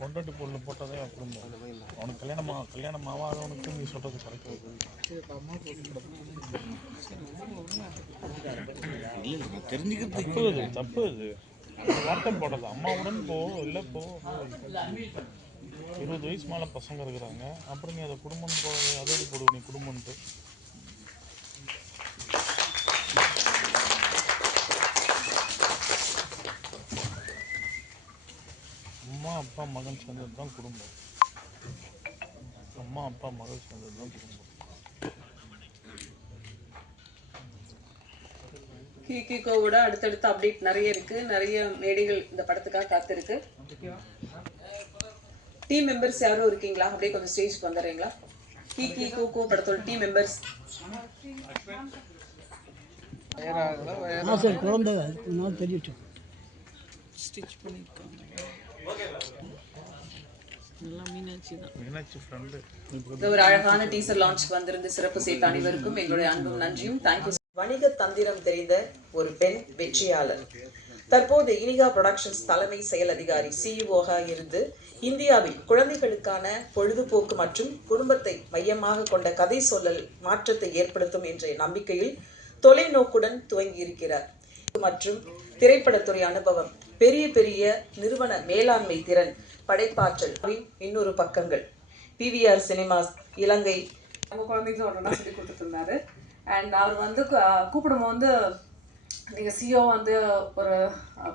பொண்டாட்டி பொருள் போட்டதே குடும்பம். அவனுக்கு கல்யாணம் ஆகாதவனுக்கு நீ சொல்கிறது கரெக்டாக தெரிஞ்சுக்கிறது தப்பு அது வார்த்தை போடுறது. அம்மாவுடன் போ, இல்லை போ. 20 வயசு மேலே பசங்க இருக்கிறாங்க. அப்புறம் நீ அதை குடும்பம் போ, அதே போடுவ நீ குடும்பம்ட்டு. அம்மா அப்பா மகன் சேர்ந்தது தான் குடும்பம். அம்மா அப்பா மகள் சேர்ந்தது தான் குடும்பம். கிகிகோவோட அடுத்தடுத்த அப்டேட் நிறைய இருக்கு. நிறைய மேடைகள் இந்த படத்துக்காக காத்திருக்கு. டீம் மெம்பர்ஸ் யாரும் இருக்கீங்களா? அப்படியே கொஞ்சம் ஸ்டேஜ்க்கு வந்துடுறீங்களா? கிகிகோ படத்தோட டீம் மெம்பர்ஸ். ஒரு அழகான டீசர் லான்ச் வந்திருந்து சிறப்பு சேர்த்த அனைவருக்கும் எங்களுடைய அன்பும் நன்றியும். தேங்க்யூ. வணிக தந்திரம் தெரிந்த ஒரு பெண் வெற்றியாளர். தற்போது இனிகா புரொடக்ஷன்ஸ் தலைமை செயல் அதிகாரி சிஇஓவாக இருந்து இந்தியாவில் குழந்தைகளுக்கான பொழுதுபோக்கு மற்றும் குடும்பத்தை மையமாக கொண்ட கதை சொல்லல் மாற்றத்தை ஏற்படுத்தும் என்ற நம்பிக்கையில் தொலைநோக்குடன் துவங்கியிருக்கிறார். மற்றும் திரைப்படத்துறை அனுபவம், பெரிய பெரிய நிறுவன மேலாண்மை திறன், படைப்பாற்றல் இன்னொரு பக்கங்கள். பிவிஆர் சினிமாஸ் இலங்கை நம்ம குழந்தைங்க ஒன்றா சொல்லி கொடுத்துட்டு இருந்தாரு. அண்ட் அவர் வந்து கூப்பிடும்போது நீங்கள் சிஓ வந்து ஒரு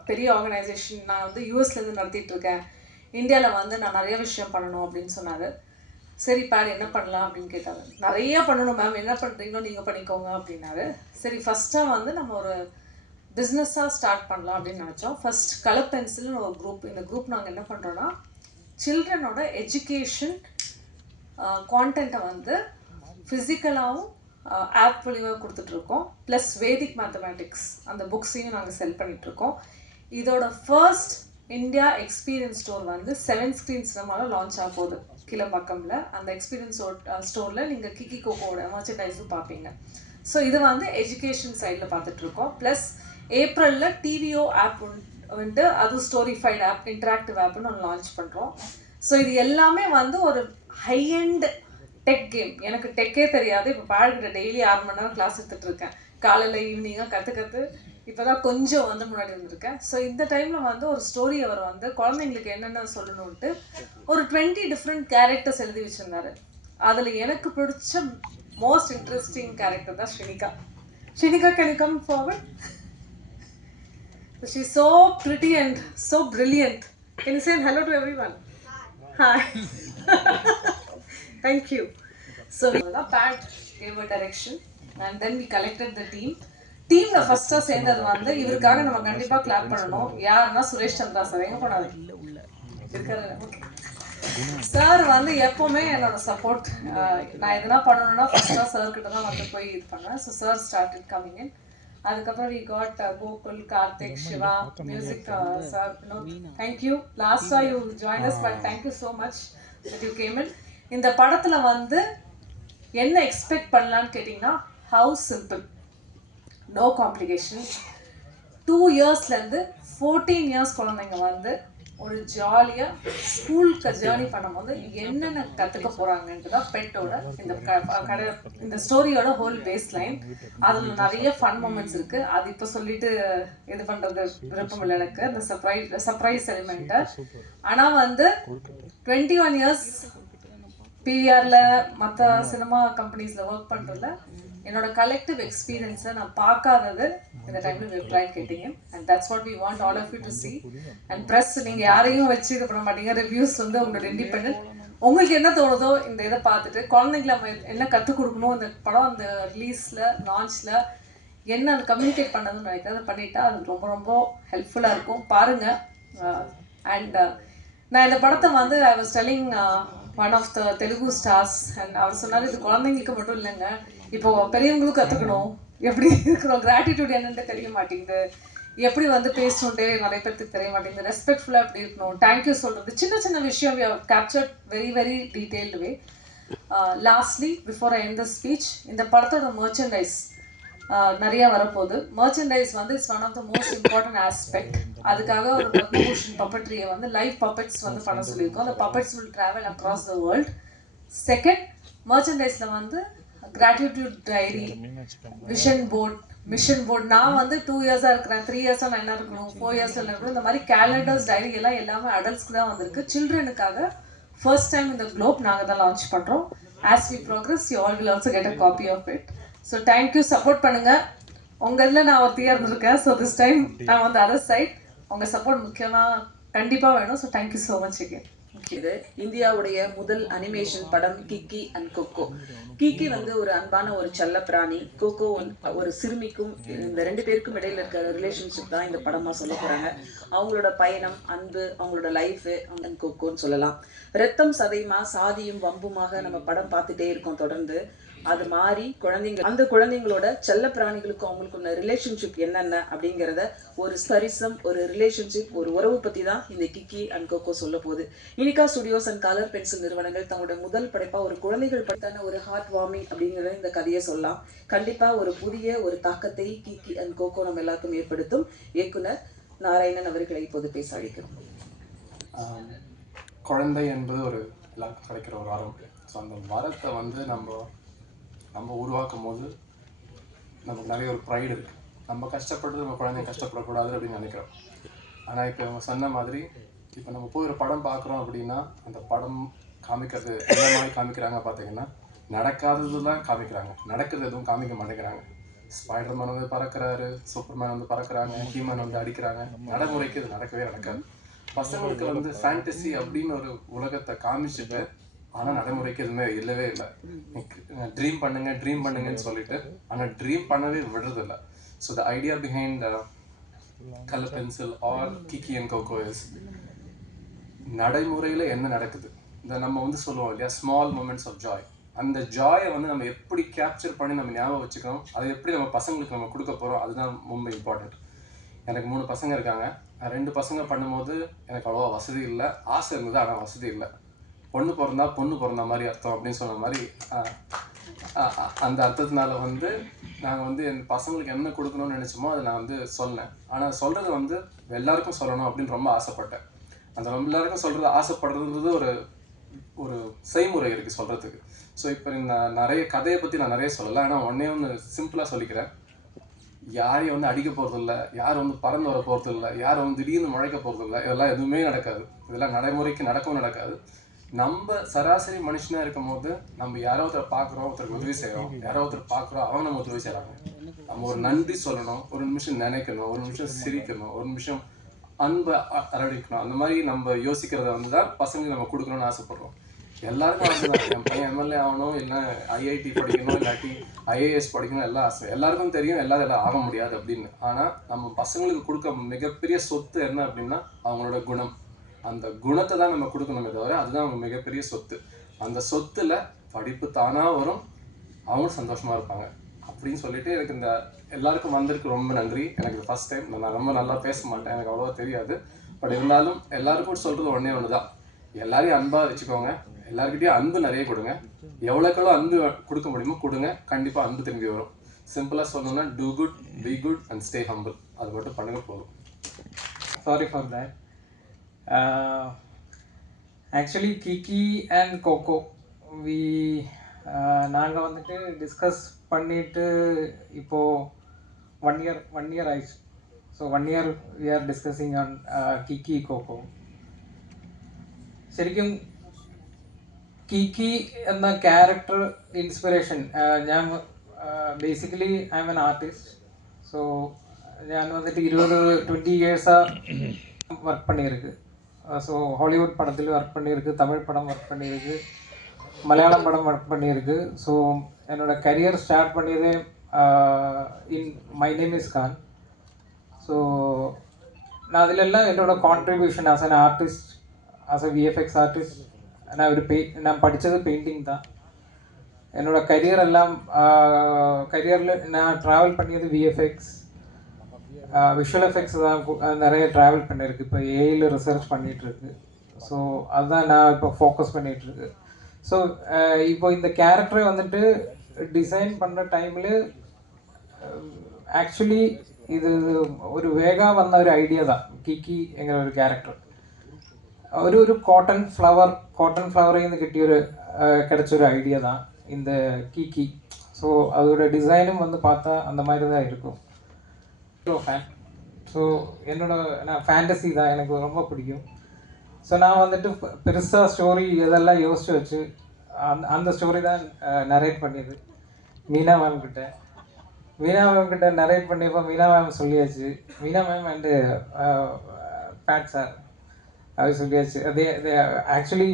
பெரிய ஆர்கனைசேஷன் நான் வந்து யூஎஸ்லேருந்து நடத்திட்டுருக்கேன், இந்தியாவில் வந்து நான் நிறைய விஷயம் பண்ணணும் அப்படின்னு சொன்னார். சரி பேர் என்ன பண்ணலாம் அப்படின்னு கேட்டாங்க. நிறையா பண்ணணும் மேம், என்ன பண்ணுறீங்களோ நீங்கள் பண்ணிக்கோங்க அப்படின்னாரு. சரி ஃபஸ்ட்டாக வந்து நம்ம ஒரு பிஸ்னஸாக ஸ்டார்ட் பண்ணலாம் அப்படின்னு நினச்சோம். ஃபஸ்ட் கலர் பென்சில்னு ஒரு குரூப். இந்த குரூப் நாங்கள் என்ன பண்ணுறோன்னா சில்ட்ரனோட எஜுகேஷன் கான்டென்ட்டை வந்து ஃபிசிக்கலாகவும் ஆப் வழியாக கொடுத்துட்ருக்கோம். ப்ளஸ் வேதிக் மேத்தமேட்டிக்ஸ் அந்த புக்ஸையும் நாங்கள் செல் பண்ணிகிட்ருக்கோம். இதோட ஃபர்ஸ்ட் இந்தியா எக்ஸ்பீரியன்ஸ் ஸ்டோர் வந்து 7 ஸ்க்ரீன் சினிமாவில் லான்ச் ஆக போகுது கிளம்பக்கமில். அந்த எக்ஸ்பீரியன்ஸ் ஸ்டோரில் நீங்கள் கிகிகோவோட மர்ச்சன்டைஸும் பார்ப்பீங்க. ஸோ இது வந்து எஜுகேஷன் சைடில் பார்த்துட்ருக்கோம். ப்ளஸ் ஏப்ரலில் டிவிஓ ஆப் வந்துட்டு அது ஸ்டோரிஃபைடு ஆப், இன்ட்ராக்டிவ் ஆப்னு ஒன்று லான்ச் பண்ணுறோம். ஸோ இது எல்லாமே வந்து ஒரு ஹை எண்ட் டெக் கேம். எனக்கு டெக்கே தெரியாது. இப்போ பாழ்கிட்ட டெய்லி 6 மணி நேரம் கிளாஸ் எடுத்துகிட்டு இருக்கேன், காலையில் ஈவினிங்காக கற்று இப்போ தான் கொஞ்சம் வந்து முன்னாடி வந்திருக்கேன். ஸோ இந்த டைமில் வந்து ஒரு ஸ்டோரி அவர் வந்து குழந்தைங்களுக்கு என்னென்ன சொல்லணுன்ட்டு ஒரு 20 டிஃப்ரெண்ட் கேரக்டர்ஸ் எழுதி வச்சுருந்தாரு. அதில் எனக்கு பிடிச்ச மோஸ்ட் இன்ட்ரெஸ்டிங் கேரக்டர் தான் Srinika. Srinika, can you come forward? She is so pretty and so brilliant. Can you say hello to everyone? Hi. Thank you. So Pat gave a direction and then we collected the team. டீம்ல ஃபர்ஸ்டா சேர்ந்தது வந்து இவருக்காக நம்ம கண்டிப்பா clap பண்ணணும். யாருன்னா Suresh Chandra sir. எங்க போனாரு? சார் வந்து எப்பவுமே என்னோட சப்போர்ட். நான் எதுனா பண்ணணும்னா ஃபர்ஸ்டா சார் கிட்ட தான் வந்து போய் இது பண்ணுவேன். So sir started coming in. அதுக்கப்புறம் we got Gokul, Karthik, Siva, music sir. Thank you. Last you joined us, but thank you so much that you came in. இந்த படத்துல வந்து என்ன எக்ஸ்பெக்ட் பண்ணலான்னு கேட்டிங்கன்னா how simple, no complication. 2 இயர்ஸ்லேருந்து 14 years குழந்தைங்க வந்து ஒரு ஜாலியாக ஸ்கூலுக்கு ஜேர்னி பண்ணும்போது என்னென்ன கற்றுக்க போகிறாங்கன்ட்டு தான் பெட்டோட இந்த ஸ்டோரியோட ஹோல் பேஸ் லைன். அதில் நிறைய ஃபன் மூமெண்ட்ஸ் இருக்குது. அது இப்போ சொல்லிட்டு இது பண்ணுறது விருப்பம் இல்லை எனக்கு, இந்த சர்ப்ரைஸ் எலிமெண்ட்டு. ஆனால் வந்து 21 இயர்ஸ் பிஆரில் மற்ற சினிமா கம்பெனிஸில் ஒர்க் பண்ணுறதுல என்னோட கலெக்டிவ் எக்ஸ்பீரியன்ஸை நான் பார்க்காதது இந்த டைமில் we try getting. And that's what we want all of you to see. And press நீங்கள் யாரையும் வச்சு இது பண்ண மாட்டீங்க. ரிவ்யூஸ் வந்து உங்களோட இண்டிபெண்டன்ட். உங்களுக்கு என்ன தோணுதோ இந்த இதை பார்த்துட்டு குழந்தைங்களை நம்ம என்ன கற்றுக் கொடுக்கணும், இந்த படம் அந்த ரிலீஸில் லான்ச்சில் என்ன அது கம்யூனிகேட் பண்ணதுன்னு நினைக்கிறத பண்ணிட்டா அது ரொம்ப ரொம்ப ஹெல்ப்ஃபுல்லாக இருக்கும். பாருங்கள். அண்ட் நான் இந்த படத்தை வந்து I was telling one of the Telugu stars and அவர் சொன்னார், இது குழந்தைங்களுக்கு மட்டும் இல்லைங்க, இப்போ பெரியவங்களும் கற்றுக்கணும். எப்படி இருக்கிறோம், கிராட்டிடியூட் என்னென்னு தெரிய மாட்டேங்குது, எப்படி வந்து பேசணுன்ட்டே நிறைய பேருக்கு தெரிய மாட்டேங்குது, ரெஸ்பெக்ட்ஃபுல்லாக எப்படி இருக்கணும், தேங்க்யூ சொல்கிறது, சின்ன சின்ன விஷயம் we have captured very very detailed way. Lastly before I end the speech, இந்த படத்தோட மர்ச்சன்டைஸ் நிறைய வரப்போகுது. மர்ச்சன்டைஸ் வந்து it's one of the most important aspect. அதுக்காக ஒரு பத்மபூஷன் பப்பட்ரியை வந்து லைவ் பப்பெட்ஸ் வந்து பண்ண சொல்லியிருக்கோம். அந்த puppets will travel across the world. Second, மர்ச்சன்டைஸில் வந்து கிராட்டிடியூட் டைரி, மிஷன் போர்ட். நான் வந்து 2 இயர்ஸாக இருக்கிறேன், 3 இயர்ஸாக நான் என்ன இருக்கணும், 4 இயர்ஸில் என்ன இருக்கணும், இந்த மாதிரி கேலண்டர்ஸ் டைரி எல்லாம் எல்லாமே அடல்ட்ஸ்க்கு தான் வந்திருக்கு. சில்ட்ரனுக்காக ஃபர்ஸ்ட் டைம் இந்த குளோப் நாங்கள் தான் லான்ச் பண்ணுறோம். As we progress you all will also get a copy of it. So thank you, support பண்ணுங்கள். உங்கள் இதில் நான் ஒருத்தியாக இருந்திருக்கேன். ஸோ திஸ் டைம் நான் வந்து அதர் சைட். உங்கள் சப்போர்ட் முக்கியமாக கண்டிப்பாக வேணும். So thank you so much again. இது இந்தியாவுடைய முதல் அனிமேஷன் படம் கிக்கி அண்ட் கொக்கோ. கிக்கி வந்து ஒரு அன்பான ஒரு செல்ல பிராணி, கொக்கோ ஒரு சிறுமிக்கும், இந்த 2 பேருக்கும் இடையில இருக்கிற ரிலேஷன்ஷிப் தான் இந்த படமா சொல்ல போறாங்க. அவங்களோட பயணம், அன்பு, அவங்களோட லைஃப் கொக்கோன்னு சொல்லலாம். ரத்தம் சதையுமா சாதியும் வம்புமாக நம்ம படம் பார்த்துட்டே இருக்கோம் தொடர்ந்து. அது மாதிரி அந்த குழந்தைங்களோட செல்ல பிராணிகளுக்கும் அவங்களுக்குள்ள ரிலேஷன்ஷிப் என்னென்ன அப்படிங்கிறத ஒரு ஸ்பரிசம், ஒரு ரிலேஷன்ஷிப், ஒரு உறவு பற்றி தான் இந்த கிக்கி அண்ட் கொக்கோ சொல்ல போகுது. யூனிகா ஸ்டுடியோஸ் அண்ட் கலர் பென்சில் நிறுவனங்கள் தங்களோட முதல் படைப்பாக ஒரு குழந்தைகள் பட்டான ஒரு ஹார்ட் வார்மிங் அப்படிங்கிற இந்த கதையை சொல்லலாம். கண்டிப்பாக ஒரு புதிய ஒரு தாக்கத்தை கிக்கி அண்ட் கொக்கோ நம்ம எல்லாருக்கும் ஏற்படுத்தும். இயக்குனர் நாராயணன் அவர்களை இப்போது பேச அழைக்கிறோம். குழந்தை என்பது ஒரு எல்லாருக்கும் கிடைக்கிற ஒரு வரம். ஸோ அந்த வரத்தை வந்து நம்ம உருவாக்கும் போது நமக்கு நிறைய ஒரு ப்ரைடு இருக்குது. நம்ம கஷ்டப்பட்டு நம்ம குழந்தைங்க கஷ்டப்படக்கூடாது அப்படின்னு நினைக்கிறோம். ஆனால் இப்போ அவங்க சொன்ன மாதிரி இப்போ நம்ம போய் ஒரு படம் பார்க்குறோம் அப்படின்னா அந்த படம் காமிக்கிறது எந்த மாதிரி காமிக்கிறாங்க பார்த்தீங்கன்னா, நடக்காததுலாம் காமிக்கிறாங்க, நடக்கிறது எதுவும் காமிக்க மாட்டேங்கிறாங்க. ஸ்பைடர்மேன் வந்து பறக்கிறாரு, சூப்பர்மேன் வந்து பறக்கிறாங்க, ஹீமன் வந்து அடிக்கிறாங்க. நடைமுறைக்கு இது நடக்கவே நடக்காது. பசங்களுக்கு வந்து ஃபேண்டசி அப்படின்னு ஒரு உலகத்தை காமிச்சுட்டு ஆனால் நடைமுறைக்கு எதுவுமே இல்லவே இல்லை. ட்ரீம் பண்ணுங்கன்னு சொல்லிட்டு ஆனால் ட்ரீம் பண்ணவே விடுறதில்லை. So the idea behind colour pencil are Kiki and Koko is நடைமுறையில் என்ன நடக்குது, இந்த நம்ம வந்து சொல்லுவோம் இல்லையா, ஸ்மால் மூமெண்ட்ஸ் ஆஃப் ஜாய். அந்த ஜாயை வந்து நம்ம எப்படி கேப்சர் பண்ணி நம்ம ஞாபகம் வச்சுக்கணும், அதை எப்படி நம்ம பசங்களுக்கு நம்ம கொடுக்க போகிறோம், அதுதான் ரொம்ப இம்பார்ட்டண்ட். எனக்கு 3 பசங்க இருக்காங்க. 2 பசங்க பண்ணும்போது எனக்கு அவ்வளோவா வசதி இல்லை, ஆசை இருந்தது ஆனால் வசதி இல்லை. பொண்ணு பிறந்தா மாதிரி அர்த்தம் அப்படின்னு சொன்ன மாதிரி அந்த அர்த்தத்தினால வந்து நாங்கள் வந்து என் பசங்களுக்கு என்ன கொடுக்கணும்னு நினச்சோமோ அதை நான் வந்து சொன்னேன். ஆனால் சொல்கிறது வந்து எல்லாருக்கும் சொல்லணும் அப்படின்னு ரொம்ப ஆசைப்பட்டேன். அந்த எல்லாருக்கும் சொல்கிறது ஆசைப்படுறது ஒரு செய்முறை இருக்குது சொல்கிறதுக்கு. ஸோ இப்போ நான் நிறைய கதையை பற்றி நான் நிறைய சொல்லலை, ஆனால் ஒன்று சிம்பிளாக சொல்லிக்கிறேன். யாரையும் வந்து அடிக்க போகிறது இல்லை, யாரும் வந்து பறந்து வர போகிறது இல்லை, யாரும் வந்து திடீர்னு முழைக்க போகிறது இல்லை. இதெல்லாம் எதுவுமே நடக்காது. இதெல்லாம் நடைமுறைக்கு நடக்கவும் நடக்காது. நம்ம சராசரி மனுஷனாக இருக்கும் போது நம்ம யாரோ ஒருத்தர் பார்க்குறோம், ஒருத்தருக்கு உதவி செய்கிறோம், யாரோ ஒருத்தர் பார்க்குறோம், அவங்க நம்ம உதவி செய்கிறாங்க. நம்ம ஒரு நன்றி சொல்லணும், ஒரு நிமிஷம் நினைக்கணும், ஒரு நிமிஷம் சிரிக்கணும், ஒரு நிமிஷம் அன்பை அரடிக்கணும். அந்த மாதிரி நம்ம யோசிக்கிறத வந்து தான் பசங்களுக்கு நம்ம கொடுக்கணும்னு ஆசைப்படுறோம். எல்லாருக்கும் ஆசை தான். என் பையன் எம்எல்ஏ ஆகணும், இல்லை ஐஐடி படிக்கணும், இல்லாட்டி ஐஏஎஸ் படிக்கணும், எல்லாம் ஆசை. எல்லாருக்கும் தெரியும் எல்லாம் ஆக முடியாது அப்படின்னு. ஆனால் நம்ம பசங்களுக்கு கொடுக்க மிகப்பெரிய சொத்து என்ன அப்படின்னா அவங்களோட குணம். அந்த குணத்தை தான் நம்ம கொடுக்கணுமே தவிர அதுதான் அவங்க மிகப்பெரிய சொத்து. அந்த சொத்துல படிப்பு தானாக வரும், அவங்களும் சந்தோஷமாக இருப்பாங்க அப்படின்னு சொல்லிட்டு எனக்கு இந்த எல்லாருக்கும் வந்திருக்கு ரொம்ப நன்றி. எனக்கு ஃபர்ஸ்ட் டைம், நான் ரொம்ப நல்லா பேச மாட்டேன், எனக்கு அவ்வளோவா தெரியாது. பட் இருந்தாலும் எல்லாருக்கும் சொல்கிறது ஒன்று தான், எல்லாரையும் அன்பாக வச்சுக்கோங்க, எல்லாருக்கிட்டையும் அன்பு நிறைய கொடுங்க. எவ்வளோக்கெவ்வளோ அன்பு கொடுக்க முடியுமோ கொடுங்க, கண்டிப்பாக அன்பு திரும்பி வரும். சிம்பிளாக சொல்லணும்னா do good, be good and stay humble. அது மட்டும் பண்ணுங்க போதும். Sorry for that. Actually Kiki and Coco நாங்கள் வந்துட்டு டிஸ்கஸ் பண்ணிட்டு இப்போது 1 year ஆயிடுச்சு. So 1 year we are discussing on Kiki Coco. ശരിക്കും കിക്കി എന്ന ക്യാരക്ടർ ഇൻസ്പിറേഷൻ ഞാൻ basically I M an artist. So ഞാൻ வந்துட்டு 20 இயர்ஸாக ஒர்க் பண்ணியிருக்கு. ஸோ ஹாலிவுட் படத்தில் ஒர்க் பண்ணியிருக்கு, தமிழ் படம் ஒர்க் பண்ணியிருக்கு, மலையாளம் படம் ஒர்க் பண்ணியிருக்கு. ஸோ என்னோடய கரியர் ஸ்டார்ட் பண்ணியதே in my name is Khan. So நான் அதிலெல்லாம் என்னோடய contribution as an artist, as a VFX artist, நான் படித்தது பெயிண்டிங் தான். என்னோடய கரியரில் நான் ட்ராவல் பண்ணியது விஎஃப்எக்ஸ், விஷுவல் எஃபெக்ட்ஸ் தான் நிறைய ட்ராவல் பண்ணியிருக்கு. இப்போ ஏஐயில் ரிசர்ச் பண்ணிகிட்ருக்கு. ஸோ அதுதான் நான் இப்போ ஃபோக்கஸ் பண்ணிகிட்ருக்கு. ஸோ இப்போ இந்த கேரக்டரை வந்துட்டு டிசைன் பண்ணுற டைமில் ആക്ച്വലി ഇത് ഒരു വേഗ വന്ന ഒരു ഐഡിയ താ കിക്കി എങ്ങനെ ഒരു ക്യാരക്ടർ ഒരു കോട്ടൺ ഫ്ലവറിൽ നിന്ന് കിട്ടിയൊരു கிடைச்சொரு ஐடியா தான் இந்த கிக்கி. ஸோ அதோட டிசைனும் வந்து பார்த்தா அந்த மாதிரி தான் இருக்கும். ஃபேன். ஸோ நான் ஃபேண்டசி தான் எனக்கு ரொம்ப பிடிக்கும். ஸோ நான் வந்துட்டு பெருசாக ஸ்டோரி இதெல்லாம் யோசிச்சு வச்சு அந்த ஸ்டோரி தான் நரேட் பண்ணியது மீனா மேம் கிட்ட நரேட் பண்ணியப்போ மீனா மேம் சொல்லியாச்சு. மீனா மேம் அண்டு பேட் சார் அது சொல்லியாச்சு. அதே ஆக்சுவலி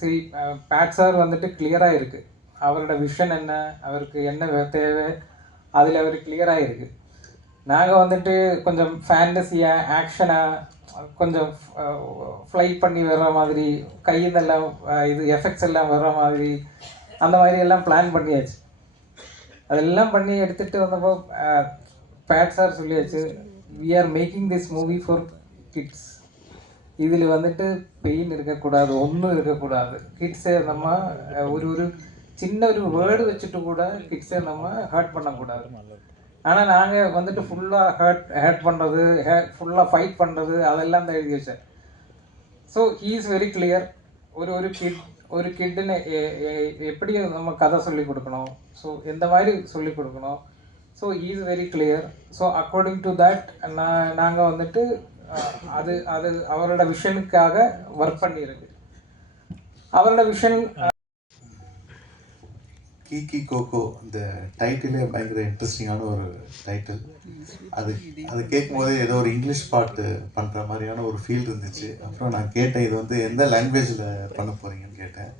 சரி பேட் சார் வந்துட்டு கிளியராக இருக்குது. அவரோட விஷன் என்ன, அவருக்கு என்ன தேவை, அதில் அவர் கிளியராக இருக்குது. நாங்கள் வந்துட்டு கொஞ்சம் ஃபேண்டஸியாக ஆக்ஷனாக கொஞ்சம் ஃப்ளை பண்ணி வர்ற மாதிரி கையிலெல்லாம் இது எஃபெக்ட்ஸ் எல்லாம் வர்ற மாதிரி அந்த மாதிரி எல்லாம் பிளான் பண்ணியாச்சு. அதெல்லாம் பண்ணி எடுத்துகிட்டு வந்தப்போ பேட் சார் சொல்லியாச்சு, we are making this movie for kids. இதில் வந்துட்டு பெயின் இருக்கக்கூடாது, ஒன்றும் இருக்கக்கூடாது. கிட்ஸை நம்ம ஒரு சின்ன ஒரு வேர்டு வச்சுட்டு கூட கிட்ஸை நம்ம ஹர்ட் பண்ணக்கூடாது. ஆனால் நாங்கள் வந்துட்டு ஃபுல்லாக ஹர்ட் பண்ணுறது, ஃபுல்லாக ஃபைட் பண்ணுறது அதெல்லாம் தான் எழுதி வச்சேன். So he is very clear. ஒரு கிட்டுன்னு எப்படி நம்ம கதை சொல்லிக் கொடுக்கணும், ஸோ எந்த மாதிரி சொல்லிக் கொடுக்கணும். So he is very clear. So according to that நாங்கள் வந்துட்டு அது அவரோட விஷனுக்காக ஒர்க் பண்ணியிருக்கு. அவரோட விஷன் கீகி கோகோ இந்த டைட்டிலே பயங்கர இன்ட்ரெஸ்டிங்கான ஒரு டைட்டில். அது கேட்கும் போதே ஏதோ ஒரு இங்கிலீஷ் பாட்டு பண்ணுற மாதிரியான ஒரு ஃபீல் இருந்துச்சு. அப்புறம் நான் கேட்டேன், இது வந்து எந்த லாங்குவேஜில் பண்ண போகிறீங்கன்னு கேட்டேன்.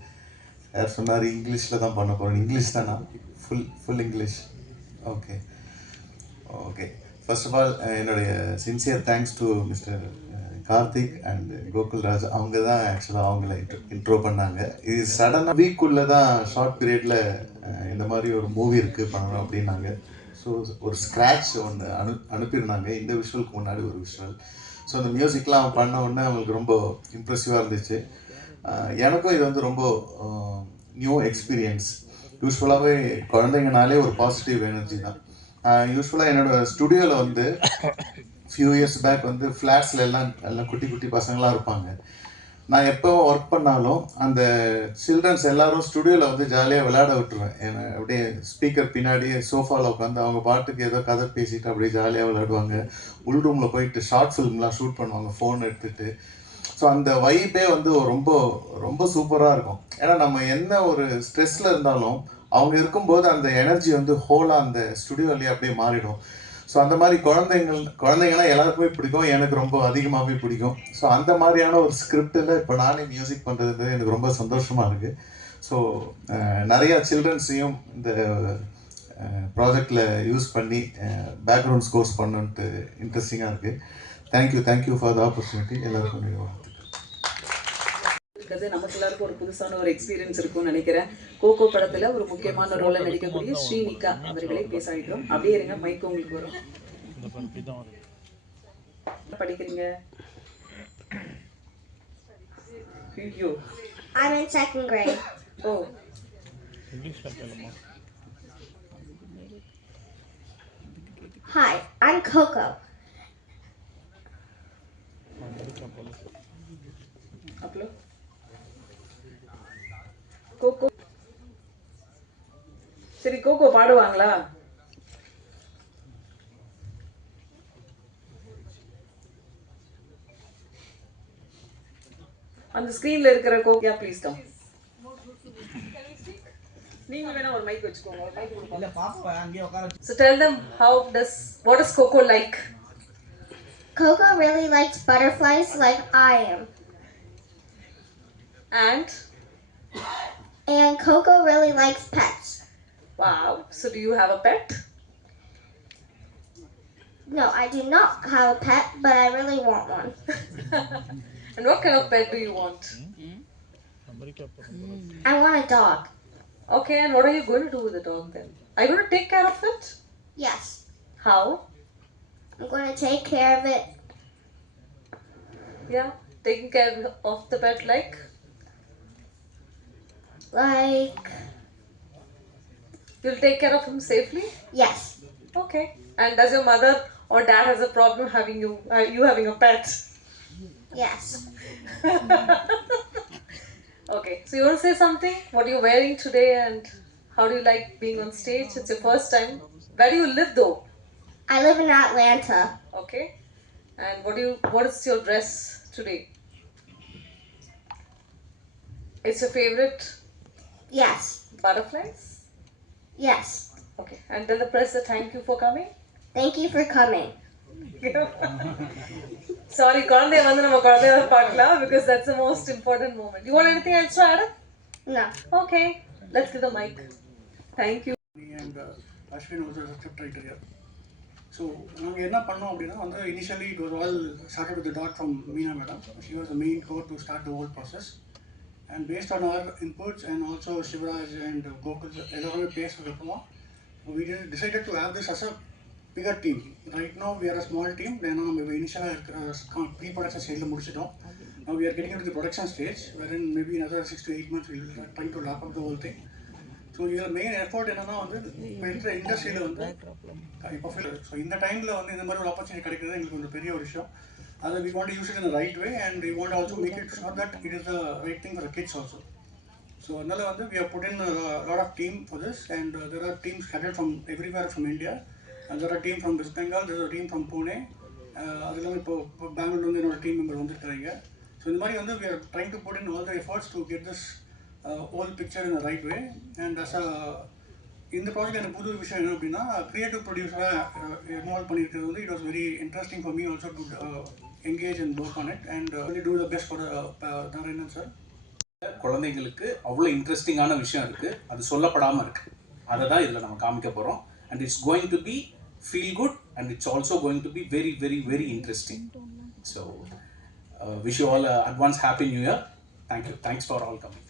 யார் சொன்னார் இங்கிலீஷில் தான் பண்ண போகிறேன். இங்கிலீஷ் தானா? Full English. Okay first of all என்னுடைய sincere thanks to mister Karthik and Gokul Raj. அவங்க தான் ஆக்சுவலாக அவங்கள இன்ட்ரோ பண்ணாங்க. இது சடனாக வீக்குள்ளே தான் ஷார்ட் பீரியடில் இந்த மாதிரி ஒரு மூவி இருக்குது பண்ணணும் அப்படின்னாங்க. ஸோ ஒரு ஸ்க்ராட்ச் ஒன்று அனுப்பியிருந்தாங்க, இந்த விஷுவலுக்கு முன்னாடி ஒரு விஷுவல். ஸோ அந்த மியூசிக்லாம் பண்ண உடனே அவங்களுக்கு ரொம்ப இம்ப்ரெசிவாக இருந்துச்சு. எனக்கும் இது வந்து ரொம்ப நியூ எக்ஸ்பீரியன்ஸ். யூஸ்வலாகவே குழந்தைங்கனாலே ஒரு பாசிட்டிவ் எனர்ஜி தான். யூஸ்வலாக என்னோடய ஸ்டுடியோவில் வந்து ஃபியூ இயர்ஸ் பேக் வந்து ஃப்ளாட்ஸில் எல்லாம் குட்டி குட்டி பசங்களாம் இருப்பாங்க. நான் எப்போ ஒர்க் பண்ணாலும் அந்த சில்ட்ரன்ஸ் எல்லோரும் ஸ்டுடியோவில் வந்து ஜாலியாக விளையாட விட்டுருவேன். ஏன்னா அப்படியே ஸ்பீக்கர் பின்னாடி சோஃபாவில் உட்காந்து அவங்க பாட்டுக்கு ஏதோ கதை பேசிட்டு அப்படியே ஜாலியாக விளையாடுவாங்க. உள் ரூமில் போயிட்டு ஷார்ட் ஃபிலிம்லாம் ஷூட் பண்ணுவாங்க ஃபோன் எடுத்துகிட்டு. ஸோ அந்த வைப்பே வந்து ரொம்ப ரொம்ப சூப்பராக இருக்கும். ஏன்னா நம்ம என்ன ஒரு ஸ்ட்ரெஸ்ஸில் இருந்தாலும் அவங்க இருக்கும்போது அந்த எனர்ஜி வந்து ஹோலாக அந்த ஸ்டுடியோலேயே அப்படியே மாறிடும். ஸோ அந்த மாதிரி குழந்தைங்களாம் எல்லாருக்குமே பிடிக்கும், எனக்கு ரொம்ப அதிகமாகவே பிடிக்கும். ஸோ அந்த மாதிரியான ஒரு ஸ்கிரிப்டில் இப்போ நானே மியூசிக் பண்ணுறது எனக்கு ரொம்ப சந்தோஷமாக இருக்குது. ஸோ நிறையா சில்ட்ரன்ஸையும் இந்த ப்ராஜெக்டில் யூஸ் பண்ணி பேக்ரவுண்ட் ஸ்கோர்ஸ் பண்ணுன்ட்டு இன்ட்ரெஸ்டிங்காக இருக்குது. Thank you for the opportunity. எல்லாருக்கும் நமக்கு எல்லாருக்கும் ஒரு புதுசான ஒரு எக்ஸ்பீரியன்ஸ் இருக்கும்னு நினைக்கிறேன். கோகோ படத்துல ஒரு முக்கியமான ரோலை நடிக்கக்கூடிய ஸ்ரீனிகா அவர்களை பேச வைக்கிறோம். அப்படியே இருங்க, மைக் உங்களுக்கு வரும். படிக்கிறீங்க? I'm in 2nd grade. Oh. Hi, I'm Coco. Upload. Coco சரி, கோகோ பாடுவாங்களா? அந்த ஸ்கிரீன்ல இருக்கிற கோகோ ப்ளீஸ் கம். நீங்க வேணா ஒரு மைக் வச்சுக்கோங்க. ஒரு மைக் கொடுங்க. இல்ல பாப்பா அங்கேயே உட்கார. So tell them what does Coco like? Coco really likes butterflies like I am. And Coco really likes pets. Wow. So do you have a pet? No, I do not have a pet, but I really want one. And what kind of pet do you want? I want a dog. Okay, and what are you going to do with the dog then? Are you going to take care of it? Yes. How? I'm going to take care of it. Yeah, taking care of the pet like? Like... You'll take care of him safely? Yes. Okay. And does your mother or dad has a problem having you having a pet? Yes. Okay. So you want to say something? What are you wearing today and how do you like being on stage? It's your first time. Where do you live though? I live in Atlanta. Okay. And what is your dress today? It's your favorite Yes. butterflies? Yes. Okay. And tell the press a thank you for coming. Thank you for coming. Sorry, குழந்தைய வந்து நம்ம குழந்தையா பார்க்கலாம் because that's the most important moment. You want anything else to add? No. Okay. Let's give the mic. Thank you. And Ashwin was a script writer here. So நாங்கள் என்ன பண்ணோம் அப்படின்னா வந்து initially it was all started with the dot from Meena madam. She was the main core to start the whole process. And based on our inputs and also Shivraj and Gokul, எல்லாருமே பேசுறதுக்கப்புறம் we decided to have this as a bigger team. Right now we are a small team. ஏன்னா நம்ம இனிஷியலாக pre-production ஸ்டேஜில் முடிச்சிட்டோம். Now we are getting into the production stage wherein maybe another 6 to 8 months we will try to wrap up the whole thing. So இதில் main effort என்னன்னா வந்து இப்போ இருக்கிற இண்டஸ்ட்ரியில் வந்து இப்போ ஸோ இந்த டைமில் வந்து இந்த மாதிரி ஒரு ஆப்பர்ச்சுனிட்டி கிடைக்கிறது எங்களுக்கு ஒரு பெரிய ஒரு விஷயம். அதை we want to use it in the right way and we want to also make it sure that it is the right thing for the kids also. So அதனால வந்து we have put in a lot of team for this and there are teams scattered from everywhere from India. And there are a team from West Bengal, there is a team from Pune. அது இல்லாமல் இப்போ பெங்களூர்லேருந்து என்னோட team member வந்துருக்காங்க. So இந்த மாதிரி வந்து we are trying to put in all the efforts to get this whole picture in the right way. And as a இந்த ப்ராஜெக்ட் எனக்கு புது விஷயம் என்ன அப்படின்னா கிரியேட்டிவ் ப்ரொடியூசராக இன்வால்வ் பண்ணியிருக்கிறது வந்து it was very interesting for me also to engage and work on it and do the best for Narayanan sir. குழந்தைங்களுக்கு அவ்வளோ இன்ட்ரெஸ்டிங்கான விஷயம் இருக்குது, அது சொல்லப்படாமல் இருக்குது. அதை தான் இதில் நம்ம காமிக்க போகிறோம். And it's going to be feel good and it's also going to be very very very interesting. So wish you all advance happy new year. Thank you. Thanks for all coming.